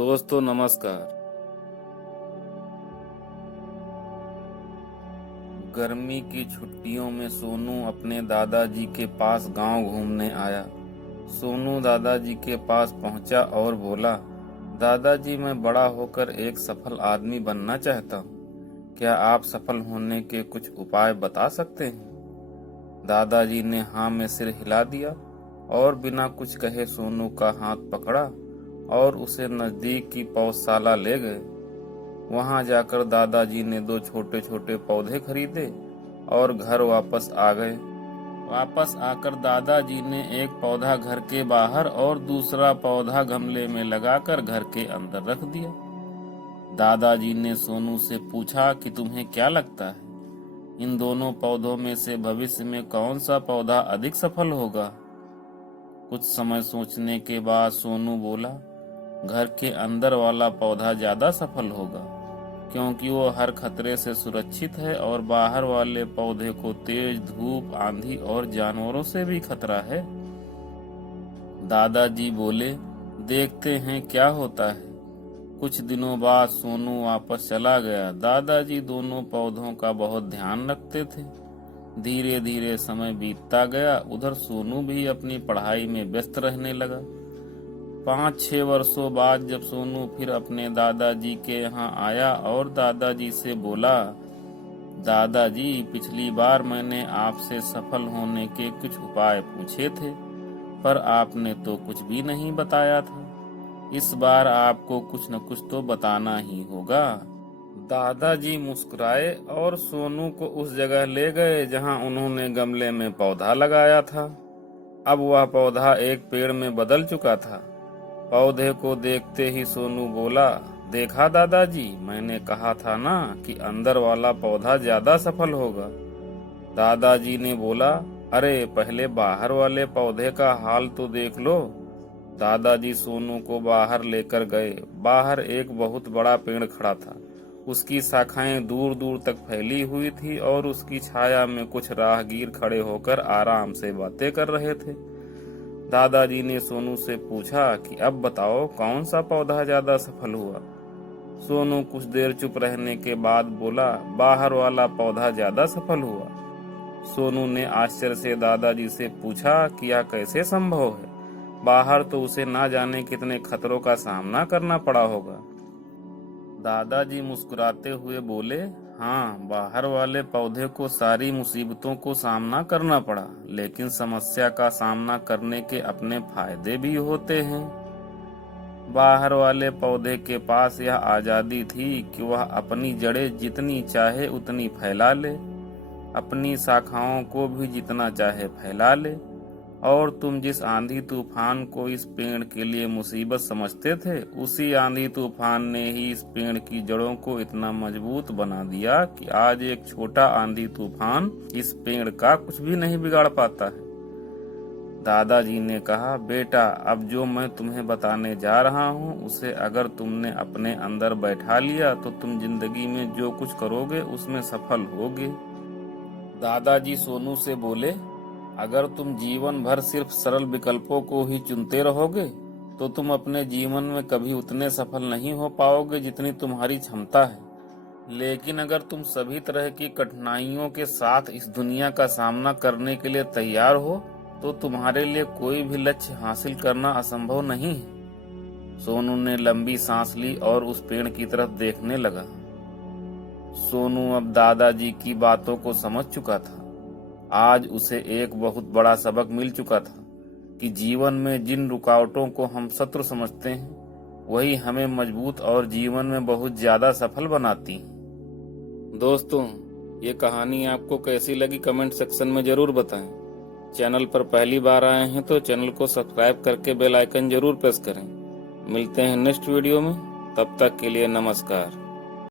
दोस्तों नमस्कार। गर्मी की छुट्टियों में सोनू अपने दादाजी के पास गांव घूमने आया। सोनू दादाजी के पास पहुंचा और बोला, दादाजी मैं बड़ा होकर एक सफल आदमी बनना चाहता हूं। क्या आप सफल होने के कुछ उपाय बता सकते हैं? दादाजी ने हाँ में सिर हिला दिया और बिना कुछ कहे सोनू का हाथ पकड़ा और उसे नजदीक की पौधशाला ले गए। वहां जाकर दादाजी ने 2 छोटे छोटे पौधे खरीदे और घर वापस आ गए। वापस आकर दादाजी ने एक पौधा घर के बाहर और दूसरा पौधा गमले में लगाकर घर के अंदर रख दिया। दादाजी ने सोनू से पूछा कि तुम्हें क्या लगता है, इन दोनों पौधों में से भविष्य में कौन सा पौधा अधिक सफल होगा? कुछ समय सोचने के बाद सोनू बोला, घर के अंदर वाला पौधा ज्यादा सफल होगा, क्योंकि वो हर खतरे से सुरक्षित है और बाहर वाले पौधे को तेज धूप, आंधी और जानवरों से भी खतरा है। दादाजी बोले, देखते हैं क्या होता है। कुछ दिनों बाद सोनू वापस चला गया। दादाजी दोनों पौधों का बहुत ध्यान रखते थे। धीरे धीरे समय बीतता गया। उधर सोनू भी अपनी पढ़ाई में व्यस्त रहने लगा। 5-6 वर्षों बाद जब सोनू फिर अपने दादाजी के यहाँ आया और दादाजी से बोला, दादाजी पिछली बार मैंने आपसे सफल होने के कुछ उपाय पूछे थे, पर आपने तो कुछ भी नहीं बताया था। इस बार आपको कुछ न कुछ तो बताना ही होगा। दादाजी मुस्कुराए और सोनू को उस जगह ले गए जहाँ उन्होंने गमले में पौधा लगाया था। अब वह पौधा एक पेड़ में बदल चुका था। पौधे को देखते ही सोनू बोला, देखा दादाजी, मैंने कहा था ना कि अंदर वाला पौधा ज्यादा सफल होगा। दादाजी ने बोला, अरे पहले बाहर वाले पौधे का हाल तो देख लो। दादाजी सोनू को बाहर लेकर गए। बाहर एक बहुत बड़ा पेड़ खड़ा था। उसकी शाखाएं दूर दूर तक फैली हुई थी और उसकी छाया में कुछ राहगीर खड़े होकर आराम से बातें कर रहे थे। दादाजी ने सोनू से पूछा कि अब बताओ कौन सा पौधा ज्यादा सफल हुआ? सोनू कुछ देर चुप रहने के बाद बोला, बाहर वाला पौधा ज्यादा सफल हुआ। सोनू ने आश्चर्य से दादाजी से पूछा कि यह कैसे संभव है? बाहर तो उसे ना जाने कितने खतरों का सामना करना पड़ा होगा। दादाजी मुस्कुराते हुए बोले, हाँ, बाहर वाले पौधे को सारी मुसीबतों को सामना करना पड़ा, लेकिन समस्या का सामना करने के अपने फायदे भी होते हैं। बाहर वाले पौधे के पास यह आजादी थी कि वह अपनी जड़ें जितनी चाहे उतनी फैला ले, अपनी शाखाओं को भी जितना चाहे फैला ले। और तुम जिस आंधी तूफान को इस पेड़ के लिए मुसीबत समझते थे, उसी आंधी तूफान ने ही इस पेड़ की जड़ों को इतना मजबूत बना दिया कि आज एक छोटा आंधी तूफान इस पेड़ का कुछ भी नहीं बिगाड़ पाता है। दादाजी ने कहा, बेटा, अब जो मैं तुम्हें बताने जा रहा हूँ उसे अगर तुमने अपने अंदर बैठा लिया तो तुम जिंदगी में जो कुछ करोगे उसमें सफल होगे। दादाजी सोनू से बोले, अगर तुम जीवन भर सिर्फ सरल विकल्पों को ही चुनते रहोगे तो तुम अपने जीवन में कभी उतने सफल नहीं हो पाओगे जितनी तुम्हारी क्षमता है। लेकिन अगर तुम सभी तरह की कठिनाइयों के साथ इस दुनिया का सामना करने के लिए तैयार हो तो तुम्हारे लिए कोई भी लक्ष्य हासिल करना असंभव नहीं है। सोनू ने लंबी सांस ली और उस पेड़ की तरफ देखने लगा। सोनू अब दादाजी की बातों को समझ चुका था। आज उसे एक बहुत बड़ा सबक मिल चुका था कि जीवन में जिन रुकावटों को हम शत्रु समझते हैं वही हमें मजबूत और जीवन में बहुत ज्यादा सफल बनाती हैं। दोस्तों, ये कहानी आपको कैसी लगी कमेंट सेक्शन में जरूर बताएं। चैनल पर पहली बार आए हैं तो चैनल को सब्सक्राइब करके बेल आइकन जरूर प्रेस करें। मिलते हैं नेक्स्ट वीडियो में, तब तक के लिए नमस्कार।